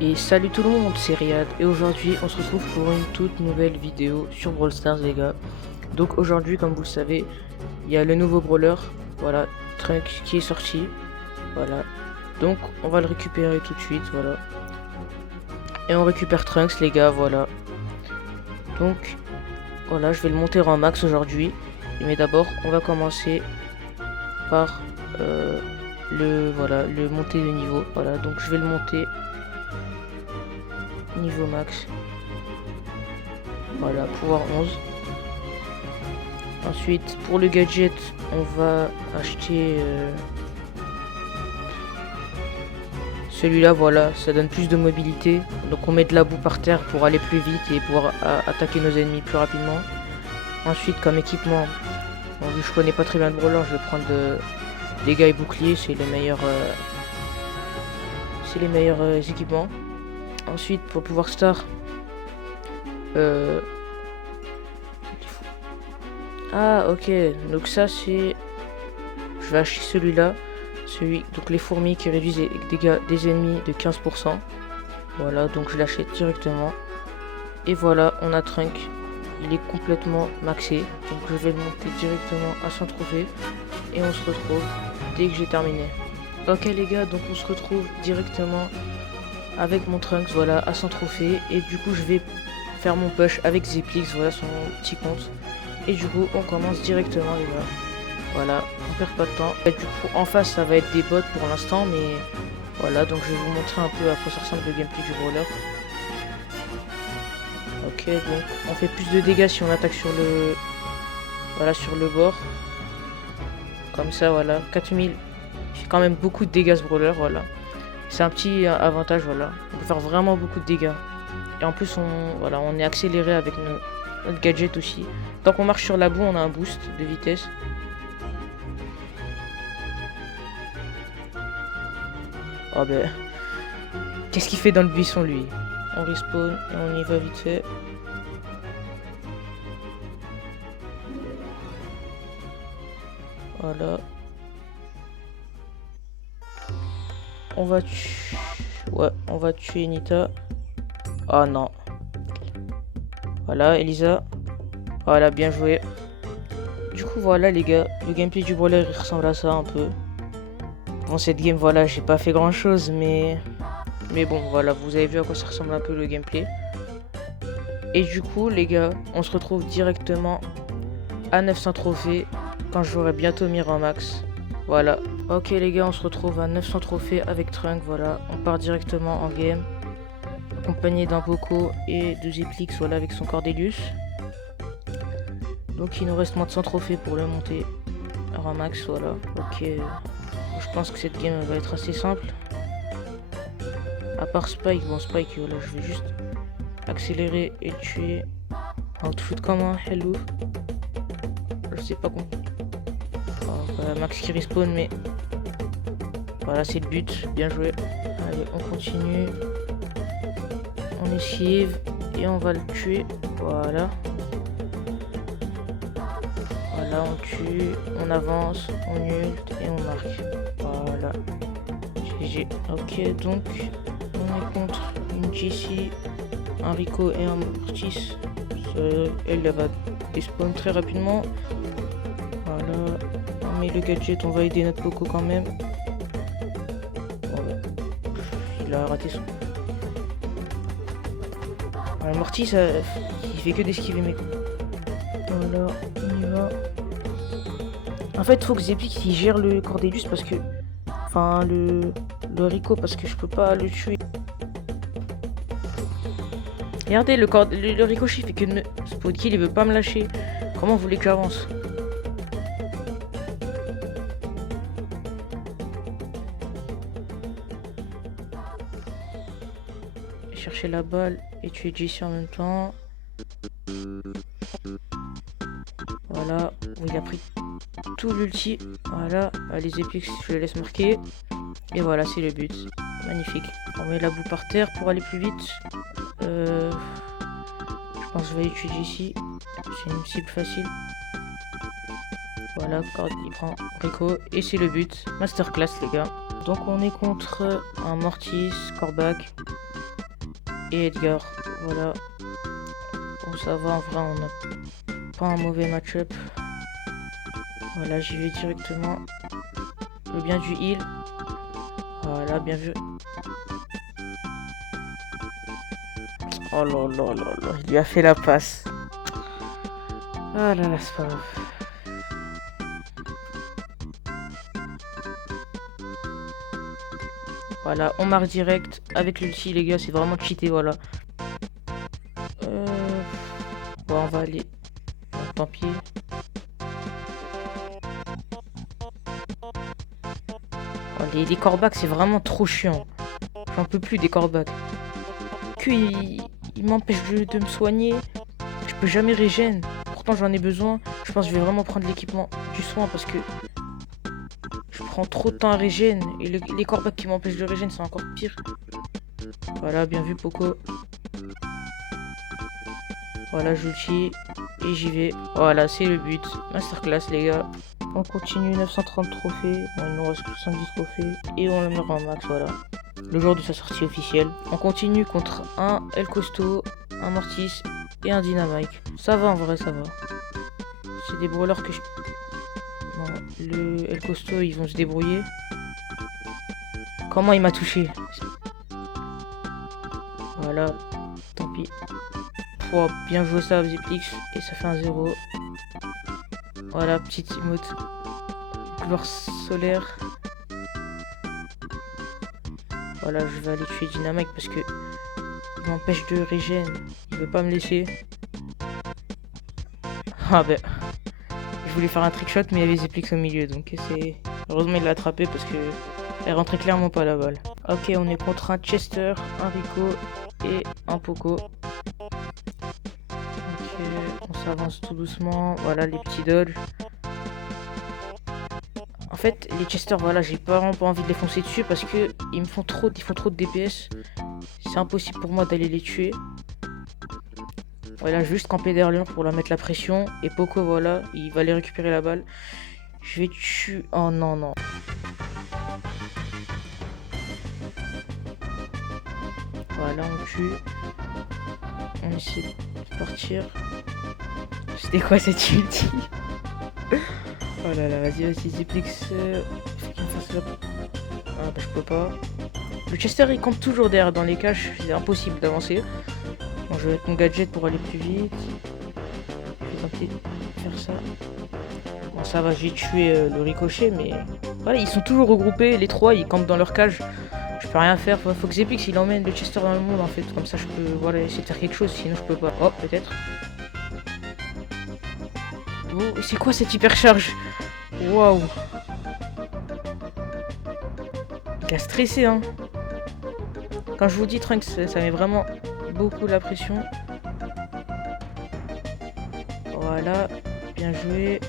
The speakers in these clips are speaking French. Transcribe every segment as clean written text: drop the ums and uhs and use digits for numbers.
Et salut tout le monde, c'est Riyad et aujourd'hui on se retrouve pour une toute nouvelle vidéo sur Brawl Stars les gars. Donc aujourd'hui comme vous le savez, il y a le nouveau brawler, voilà, Trunks qui est sorti, voilà. Donc on va le récupérer tout de suite, voilà. Et on récupère Trunks les gars, voilà. Donc voilà, je vais le monter en max aujourd'hui. Mais d'abord on va commencer par le monter de niveau, voilà. Donc je vais le monter niveau max. Voilà, pouvoir 11. Ensuite, pour le gadget, on va acheter celui-là, voilà, ça donne plus de mobilité. Donc on met de la boue par terre pour aller plus vite et pouvoir attaquer nos ennemis plus rapidement. Ensuite, comme équipement, bon, vu que je connais pas très bien le brawler, je vais prendre dégâts et boucliers, c'est les meilleurs équipements. Ensuite, pour pouvoir star, ah ok, donc ça c'est... Je vais acheter celui-là. Donc les fourmis qui réduisent les dégâts des ennemis de 15%. Voilà, donc je l'achète directement. Et voilà, on a Trunk. Il est complètement maxé. Donc je vais le monter directement à 100 trophées. Et on se retrouve dès que j'ai terminé. Ok les gars, donc on se retrouve directement avec mon Trunks, voilà, à 100 trophées. Et du coup je vais faire mon push avec Zeplix, voilà son petit compte. Et du coup on commence directement les gars. Voilà, on perd pas de temps. Et du coup en face ça va être des bots pour l'instant, mais voilà, donc je vais vous montrer un peu à quoi ça ressemble le gameplay du brawler. Ok, donc on fait plus de dégâts si on attaque sur le... Voilà, sur le bord. Comme ça, voilà, 4000. Il fait quand même beaucoup de dégâts ce brawler, voilà. C'est un petit avantage, voilà. On peut faire vraiment beaucoup de dégâts. Et en plus, on est accéléré avec notre gadget aussi. Tant qu'on marche sur la boue, on a un boost de vitesse. Oh ben... Qu'est-ce qu'il fait dans le buisson, lui? On respawn et on y va vite fait. Voilà. On va tuer... Ouais, on va tuer Nita. Oh non. Voilà, Elisa. Voilà, bien joué. Du coup, voilà les gars. Le gameplay du brawler, il ressemble à ça un peu. Bon, cette game, voilà, j'ai pas fait grand chose, mais bon, voilà, vous avez vu à quoi ça ressemble un peu le gameplay. Et du coup, les gars, on se retrouve directement à 900 trophées quand j'aurai bientôt mis en max. Voilà. Ok, les gars, on se retrouve à 900 trophées avec Trunk, voilà. On part directement en game, accompagné d'un Poco et de Zeplix, voilà, avec son Cordelius. Donc, il nous reste moins de 100 trophées pour le monter en max, voilà. Ok. Je pense que cette game va être assez simple. À part Spike, bon Spike, voilà, je vais juste accélérer et tuer. Outfoot comment, hello. Je sais pas comment. Oh, voilà, Max qui respawn, mais voilà, c'est le but. Bien joué. Allez, on continue. On esquive et on va le tuer. Voilà. Voilà, on tue, on avance, on ult et on marque. Voilà. GG. Ok, donc on est contre une Jessie, un Rico et un Mortis. Elle va despawn très rapidement. Voilà. On met le gadget, on va aider notre Poco quand même. Voilà. Il a raté son... Voilà, Mortis, il fait que d'esquiver mes coups. Voilà, on y va. En fait, faut que Zeplix il gère le Cordelius parce que... Enfin, le Rico, parce que je peux pas le tuer. Regardez, le ricochet fait que de me... Spawn kill, il veut pas me lâcher. Comment vous voulez que j'avance? Chercher la balle et tuer Jessie en même temps. Voilà, il a pris tout l'ulti. Voilà, les Zeplix, je le laisse marquer. Et voilà, c'est le but. Magnifique. On met la boue par terre pour aller plus vite. Je pense que je vais aller tuer Jessie. C'est une cible facile. Voilà, il prend Rico. Et c'est le but. Masterclass, les gars. Donc on est contre un Mortis, Corbac. et Edgar. Voilà. Bon, ça va, en vrai, on n'a pas un mauvais match-up. Voilà, j'y vais directement. Je veux bien du heal. Voilà, bien vu. Oh là là là là, il lui a fait la passe. Ah là là, c'est pas grave. Voilà, on marque direct avec l'ulti, les gars, c'est vraiment cheaté, voilà. Bon, on va aller. Bon, tant pis. Oh, les corebacks, c'est vraiment trop chiant. J'en peux plus des corebacks. Il m'empêche de me soigner. Je peux jamais régène. Pourtant, j'en ai besoin. Je pense que je vais vraiment prendre l'équipement du soin parce que je prends trop de temps à régène. Et les corebacks qui m'empêchent de régène, c'est encore pire. Voilà, bien vu, Poco. Voilà, j'ulti et j'y vais. Voilà, c'est le but. Masterclass, les gars. On continue, 930 trophées. Bon, il nous reste 70 trophées. Et on le met en max, voilà. Le jour de sa sortie officielle. On continue contre un El Costo, un Mortis et un Dynamite. Ça va, en vrai, ça va. C'est des brawlers que je... Bon, le El Costo, ils vont se débrouiller. Comment il m'a touché? Voilà. Tant pis. Oh, bien joué ça, Zeplix. Et ça fait un 0. Voilà, petite emote. Gloire solaire. Voilà, je vais aller tuer Dynamite parce que il m'empêche de régène. Il veut pas me laisser. Ah ben. Je voulais faire un trickshot, mais il y avait Zeplix au milieu. Donc c'est. Heureusement, il l'a attrapé parce que elle rentrait clairement pas la balle. Ok, on est contre un Chester, un Rico et un Poco. On s'avance tout doucement. Voilà les petits dodges. En fait, les Chester, voilà, j'ai vraiment pas envie de les foncer dessus parce que ils font trop de DPS. C'est impossible pour moi d'aller les tuer. Voilà, juste camper derrière pour leur mettre la pression. Et Poco, voilà, il va aller récupérer la balle. Je vais tuer. Oh non, non. Voilà, on tue. On essaie de partir. C'était quoi cette ulti? Oh là là, vas-y, Zeplix. Faut qu'il me fasse la... Ah bah je peux pas. Le Chester il campe toujours derrière dans les caches, c'est impossible d'avancer. Bon, je vais mettre mon gadget pour aller plus vite. Je vais tenter de faire ça. Bon ça va, j'ai tué le ricochet, mais... Voilà, ils sont toujours regroupés, les trois, ils campent dans leur cage. Je peux rien faire, faut que Zeplix il emmène le Chester dans le monde en fait. Comme ça je peux voilà, essayer de faire quelque chose, sinon je peux pas. Oh, peut-être. Oh, c'est quoi cette hypercharge? Waouh. Il a stressé, hein. Quand je vous dis, Trunks, ça met vraiment beaucoup la pression. Voilà. Bien joué.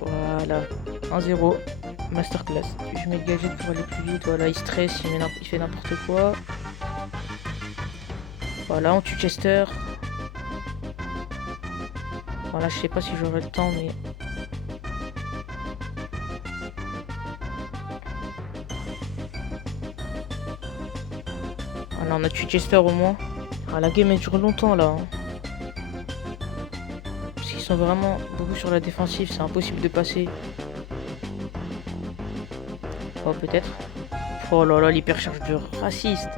Voilà. 1-0. Masterclass. Je mets le gadget pour aller plus vite. Voilà, il stresse, il fait n'importe quoi. Voilà, on tue Chester. Voilà, je sais pas si j'aurai le temps, mais... Voilà, on a tué Chester au moins. Ah, la game elle dure longtemps là. Hein. Parce qu'ils sont vraiment beaucoup sur la défensive, c'est impossible de passer. Oh, peut-être. Oh là là, l'hypercharge de raciste.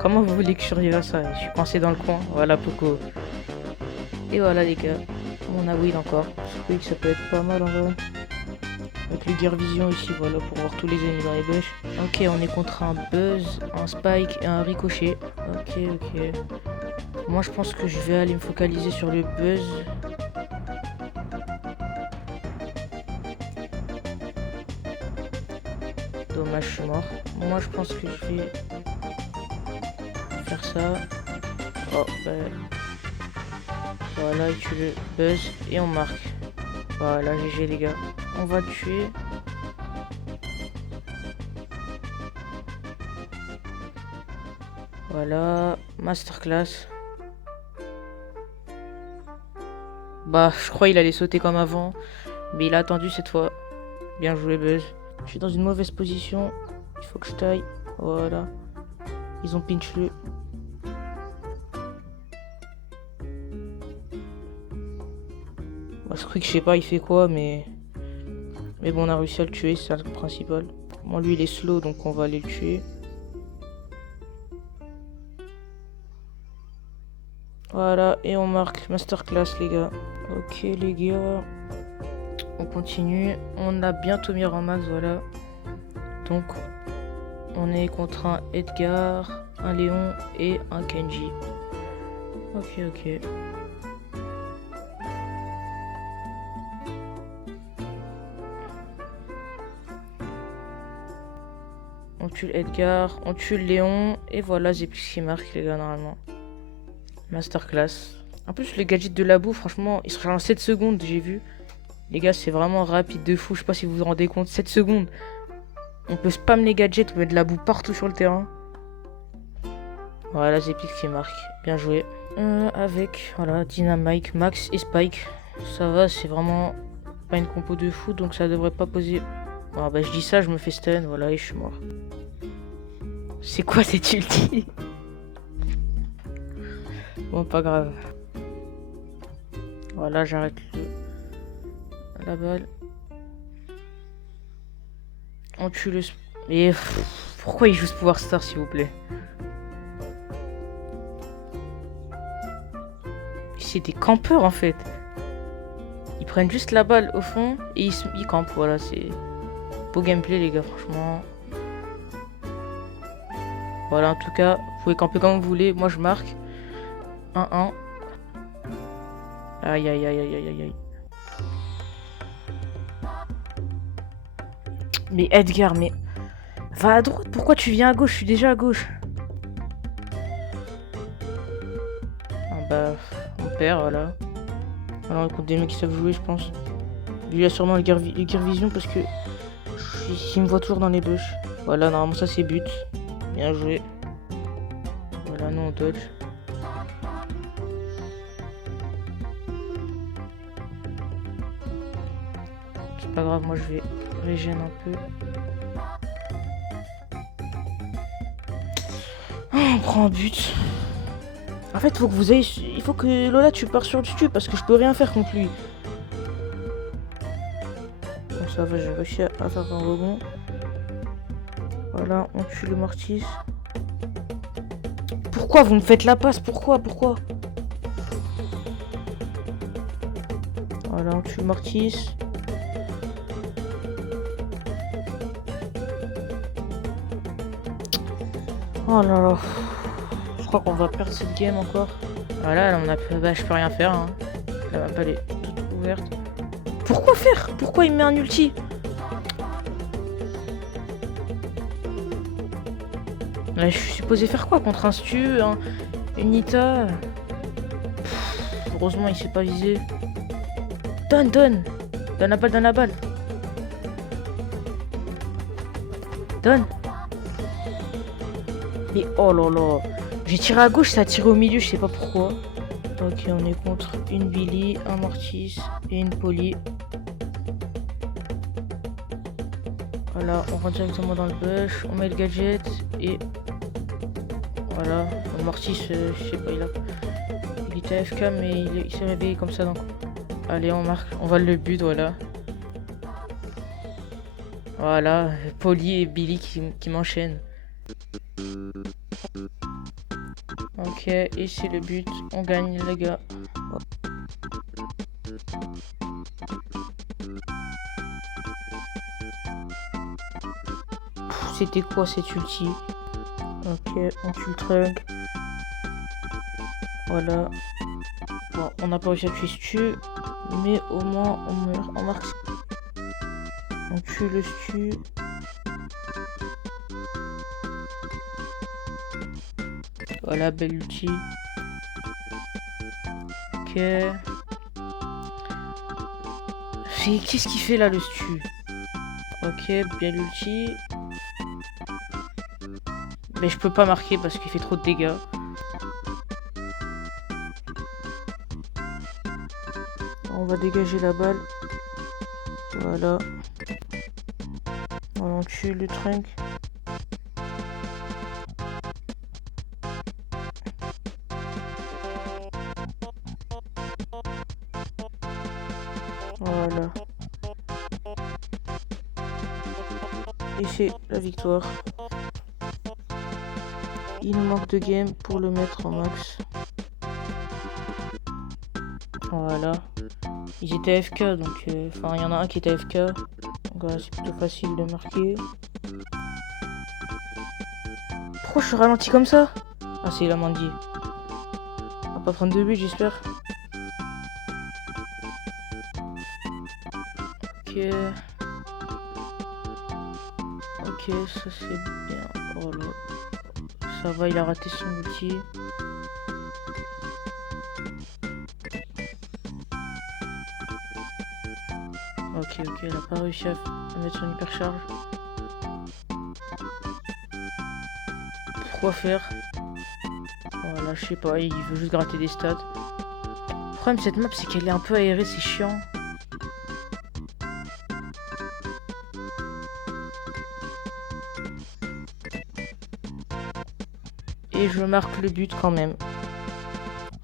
Comment vous voulez que je survive à ça? Je suis coincé dans le coin. Voilà, Poco. Et voilà, les gars. On a Will encore. Squeak, ça peut être pas mal en vrai. Avec le Gear Vision ici, voilà, pour voir tous les ennemis dans les bush. Ok, on est contre un Buzz, un Spike et un Ricochet. Ok, ok. Moi, je pense que je vais aller me focaliser sur le Buzz. Dommage, je suis mort. Moi, je pense que je vais faire ça. Oh, ben... Voilà, il tue le Buzz et on marque. Voilà, GG les gars. On va le tuer. Voilà, masterclass. Bah, je crois qu'il allait sauter comme avant. Mais il a attendu cette fois. Bien joué, Buzz. Je suis dans une mauvaise position. Il faut que je taille. Voilà. Ils ont pinch le Ce truc, je sais pas, il fait quoi, mais... Mais bon, on a réussi à le tuer, c'est ça le principal. Bon, lui, il est slow, donc on va aller le tuer. Voilà, et on marque masterclass, les gars. Ok, les gars. On continue. On a bientôt mis en max, voilà. Donc, on est contre un Edgar, un Léon et un Kenji. Ok, ok. On tue Edgar, on tue le Léon, et voilà Zepix qui marque, les gars, normalement. Masterclass. En plus, le gadget de la boue, franchement, il se recharge en 7 secondes, j'ai vu. Les gars, c'est vraiment rapide de fou, je sais pas si vous vous rendez compte. 7 secondes. On peut spam les gadgets, on met de la boue partout sur le terrain. Voilà, Zepix qui marque. Bien joué. Avec, voilà, Dynamite, Max et Spike. Ça va, c'est vraiment pas une compo de fou, donc ça devrait pas poser... Ah bah je dis ça, je me fais stun, voilà, et je suis mort. C'est quoi cette ulti? Bon, pas grave. Voilà, j'arrête la balle. On tue le... Mais pourquoi il joue ce pouvoir star, s'il vous plaît? C'est des campeurs, en fait. Ils prennent juste la balle au fond et ils campent, voilà, c'est... Beau gameplay, les gars, franchement. Voilà, en tout cas, vous pouvez camper comme vous voulez. Moi, je marque 1-1. Aïe, aïe, aïe, aïe, aïe, aïe. Mais Edgar, mais... Va à droite, pourquoi tu viens à gauche? Je suis déjà à gauche. Ah bah, on perd, voilà. Voilà, on compte des mecs qui savent jouer, je pense. Lui, il a sûrement le Gear Vision parce que... Il me voit toujours dans les bush. Voilà, normalement, ça, c'est but. Bien joué. Voilà, nous, on dodge. C'est pas grave, moi, je vais régène un peu. Oh, on prend un but. En fait, faut que vous ayez... Il faut que Lola, tu pars sur le dessus parce que je peux rien faire contre lui. Bon, ça va, j'ai réussi à faire un rebond. Voilà, on tue le Mortis. Pourquoi vous me faites la passe? Pourquoi? Voilà, on tue le Mortis. Oh là là. Je crois qu'on va perdre cette game encore. Voilà, là, on a... Bah, je peux rien faire. Hein. La map, elle est toute ouverte. Pourquoi faire? Pourquoi il met un ulti? Là, je suis supposé faire quoi contre un Stu, une Nita? Heureusement, il s'est pas visé. Donne la balle, donne la balle. Donne. Mais oh là là. J'ai tiré à gauche, ça a tiré au milieu, je sais pas pourquoi. Ok, on est contre une Billy, un Mortis et une Polly. Voilà, on rentre directement dans le bush, on met le gadget et... Voilà, le Mortis, je sais pas, il était AFK mais il s'est réveillé comme ça donc... Allez, on marque, on vole le but, voilà. Voilà, Polly et Billy qui m'enchaînent. Ok, et c'est le but, on gagne les gars. C'était quoi cette ulti? Ok, on tue le trunk. Voilà. Bon, on n'a pas réussi à tuer Stu, mais au moins on meurt. On marque. On tue le Stu. Voilà, belle ulti. Ok. Qu'est-ce qu'il fait là le Stu? Ok, bien l'ulti. Mais je peux pas marquer parce qu'il fait trop de dégâts. On va dégager la balle. Voilà. Voilà, on tue le trunk. Voilà. Et c'est la victoire. Il nous manque 2 games pour le mettre en max. Voilà. Ils étaient AFK, donc... Enfin, il y en a un qui était AFK. Donc voilà, c'est plutôt facile de marquer. Pourquoi je suis ralenti comme ça? Ah, c'est la Mandy. On va pas prendre de but, j'espère. Ok. Ok, ça c'est bien. Oh là. Ça va, il a raté son ulti. Ok, il a pas réussi à mettre son hypercharge. Pourquoi faire? Voilà, je sais pas, il veut juste gratter des stats. Le problème de cette map, c'est qu'elle est un peu aérée, c'est chiant. Et je marque le but quand même.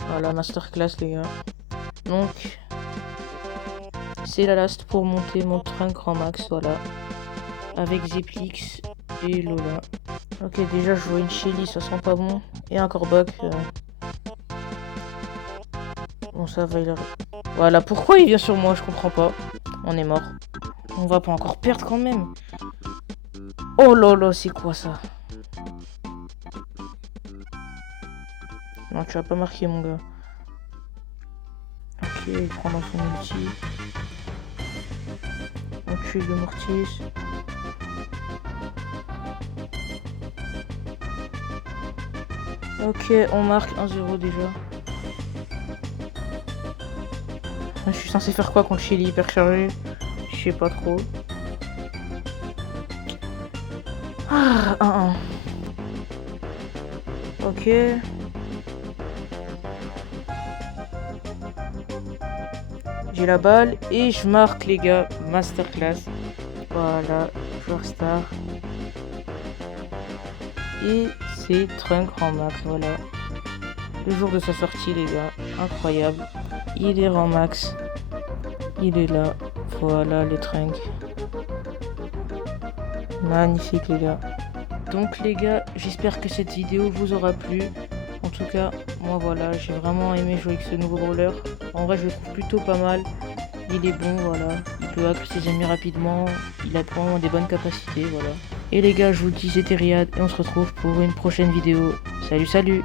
Voilà, masterclass les gars. Donc, c'est la last pour monter mon trunk en max, voilà. Avec Zeplix et Lola. Ok, déjà je vois une Shelly, ça sent pas bon. Et un Corbac. Bon, ça va, il a... Voilà, pourquoi il vient sur moi, je comprends pas. On est mort. On va pas encore perdre quand même. Oh là là, c'est quoi ça? Non, tu vas pas marquer mon gars. Ok, il prend dans son ulti. On tue le Mortis. Ok, on marque 1-0 déjà. Je suis censé faire quoi contre Shelly hyper chargé? Je sais pas trop. Ah, 1-1. Ok. J'ai la balle et je marque les gars. Masterclass. Voilà, joueur star. Et c'est Trunk en max, voilà. Le jour de sa sortie les gars. Incroyable. Il est en max. Il est là. Voilà les Trunk. Magnifique les gars. Donc les gars, j'espère que cette vidéo vous aura plu. En tout cas, moi voilà, j'ai vraiment aimé jouer avec ce nouveau brawler. En vrai, je le trouve plutôt pas mal. Il est bon, voilà. Il peut accrocher ses ennemis rapidement. Il a vraiment des bonnes capacités, voilà. Et les gars, je vous dis, c'était Riyad et on se retrouve pour une prochaine vidéo. Salut, salut!